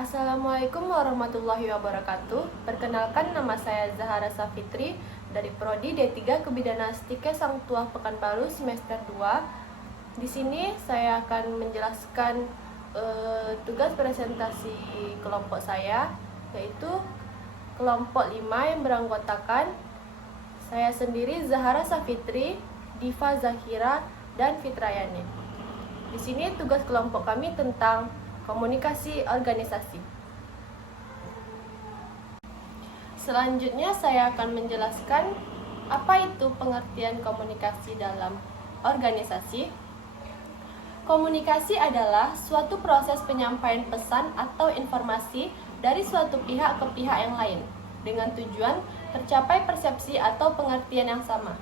Assalamualaikum warahmatullahi wabarakatuh. Perkenalkan, nama saya Zahara Safitri dari Prodi D3 Kebidanan Sang Tuah Pekanbaru semester 2. Di sini saya akan menjelaskan tugas presentasi kelompok saya, yaitu kelompok 5 yang beranggotakan saya sendiri, Zahara Safitri, Diva Zahira, dan Fitrayani. Di sini tugas kelompok kami tentang komunikasi organisasi. Selanjutnya saya akan menjelaskan apa itu pengertian komunikasi dalam organisasi. Komunikasi adalah suatu proses penyampaian pesan atau informasi dari suatu pihak ke pihak yang lain dengan tujuan tercapai persepsi atau pengertian yang sama.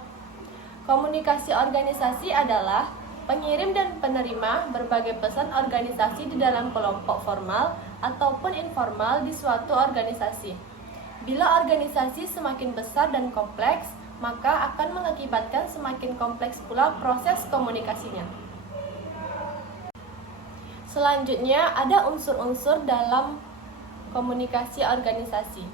Komunikasi organisasi adalah pengirim dan penerima berbagai pesan organisasi di dalam kelompok formal ataupun informal di suatu organisasi. Bila organisasi semakin besar dan kompleks, maka akan mengakibatkan semakin kompleks pula proses komunikasinya. Selanjutnya, ada unsur-unsur dalam komunikasi organisasi.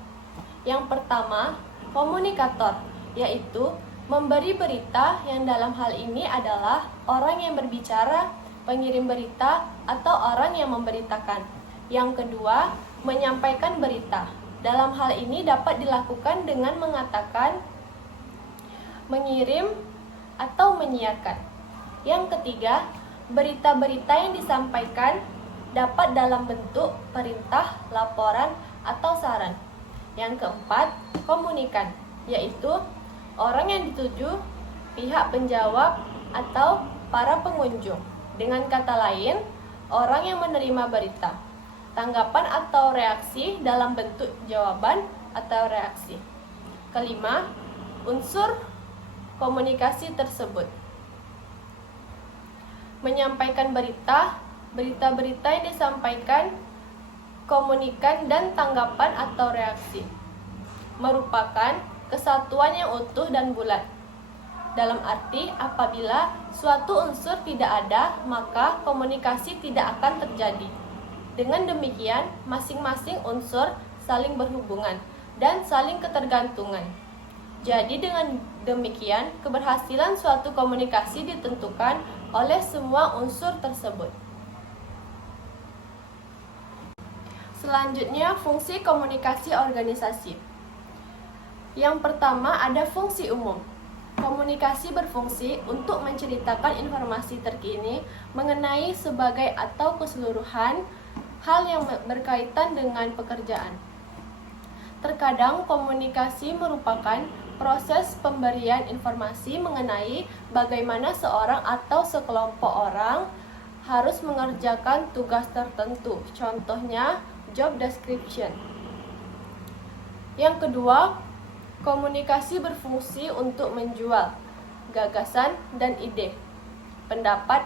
Yang pertama, komunikator, yaitu memberi berita yang dalam hal ini adalah orang yang berbicara, pengirim berita, atau orang yang memberitakan. Yang kedua, menyampaikan berita. Dalam hal ini dapat dilakukan dengan mengatakan, mengirim, atau menyiarkan. Yang ketiga, berita-berita yang disampaikan dapat dalam bentuk perintah, laporan, atau saran. Yang keempat, komunikan, yaitu orang yang dituju, pihak penjawab, atau para pengunjung. Dengan kata lain, orang yang menerima berita. Tanggapan atau reaksi dalam bentuk jawaban atau reaksi. Kelima, unsur komunikasi tersebut. Menyampaikan berita, berita-berita yang disampaikan, komunikan, dan tanggapan atau reaksi. Merupakan kesatuan yang utuh dan bulat. Dalam arti, apabila suatu unsur tidak ada, maka komunikasi tidak akan terjadi. Dengan demikian, masing-masing unsur saling berhubungan dan saling ketergantungan. Jadi dengan demikian, keberhasilan suatu komunikasi ditentukan oleh semua unsur tersebut. Selanjutnya, fungsi komunikasi organisasi. Yang pertama, ada fungsi umum. Komunikasi berfungsi untuk menceritakan informasi terkini mengenai sebagai atau keseluruhan hal yang berkaitan dengan pekerjaan. Terkadang komunikasi merupakan proses pemberian informasi mengenai bagaimana seorang atau sekelompok orang harus mengerjakan tugas tertentu. Contohnya, job description. Yang kedua, komunikasi berfungsi untuk menjual gagasan dan ide, pendapat,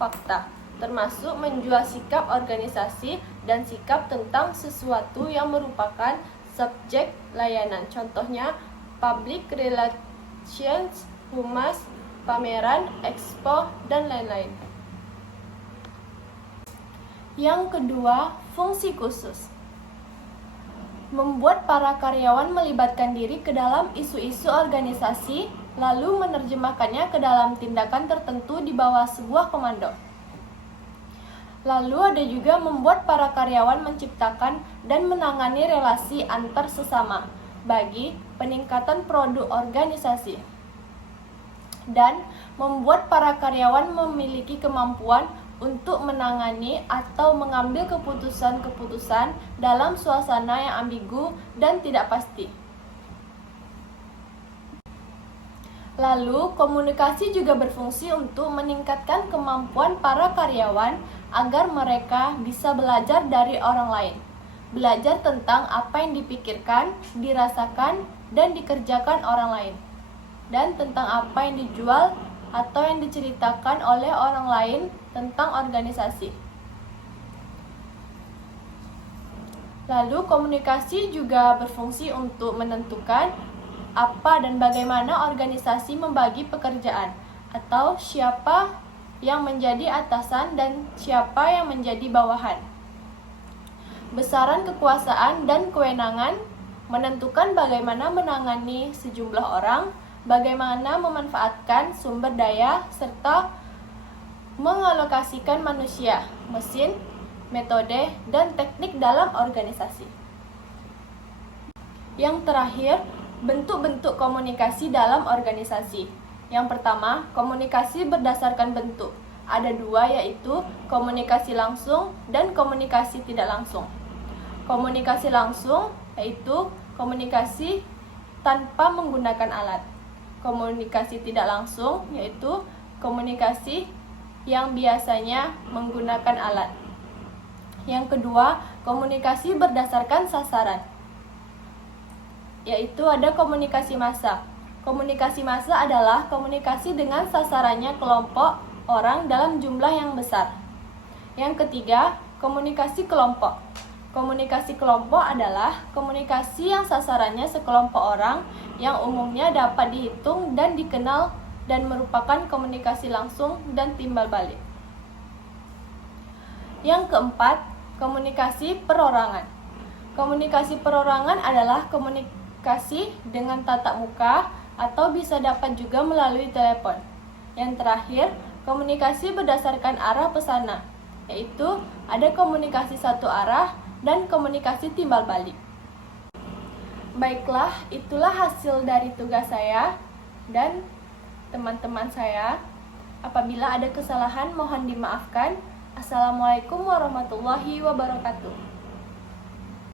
fakta, termasuk menjual sikap organisasi dan sikap tentang sesuatu yang merupakan subjek layanan. Contohnya, public relations, humas, pameran, expo, dan lain-lain. Yang kedua, fungsi khusus. Membuat para karyawan melibatkan diri ke dalam isu-isu organisasi, lalu menerjemahkannya ke dalam tindakan tertentu di bawah sebuah komando. Lalu ada juga membuat para karyawan menciptakan dan menangani relasi antar sesama bagi peningkatan produk organisasi. Dan membuat para karyawan memiliki kemampuan untuk menangani atau mengambil keputusan-keputusan dalam suasana yang ambigu dan tidak pasti. Lalu, komunikasi juga berfungsi untuk meningkatkan kemampuan para karyawan agar mereka bisa belajar dari orang lain. Belajar tentang apa yang dipikirkan, dirasakan, dan dikerjakan orang lain. Dan tentang apa yang dijual atau yang diceritakan oleh orang lain tentang organisasi. Lalu, komunikasi juga berfungsi untuk menentukan apa dan bagaimana organisasi membagi pekerjaan, atau siapa yang menjadi atasan dan siapa yang menjadi bawahan. besaran kekuasaan dan kewenangan, menentukan bagaimana menangani sejumlah orang, bagaimana memanfaatkan sumber daya, serta mengalokasikan manusia, mesin, metode, dan teknik dalam organisasi. Yang terakhir, bentuk-bentuk komunikasi dalam organisasi. Yang pertama, komunikasi berdasarkan bentuk. Ada dua, yaitu komunikasi langsung dan komunikasi tidak langsung. Komunikasi langsung yaitu komunikasi tanpa menggunakan alat. Komunikasi tidak langsung yaitu komunikasi yang biasanya menggunakan alat. Yang kedua, komunikasi berdasarkan sasaran, yaitu ada komunikasi massa. Komunikasi massa adalah komunikasi dengan sasarannya kelompok orang dalam jumlah yang besar. Yang ketiga, komunikasi kelompok. Komunikasi kelompok adalah komunikasi yang sasarannya sekelompok orang yang umumnya dapat dihitung dan dikenal dan merupakan komunikasi langsung dan timbal balik. Yang keempat, komunikasi perorangan. Komunikasi perorangan adalah komunikasi dengan tatap muka atau bisa dapat juga melalui telepon. Yang terakhir, komunikasi berdasarkan arah pesanan, yaitu ada komunikasi satu arah dan komunikasi timbal balik. Baiklah, itulah hasil dari tugas saya dan teman-teman saya. Apabila ada kesalahan mohon dimaafkan. Assalamualaikum warahmatullahi wabarakatuh.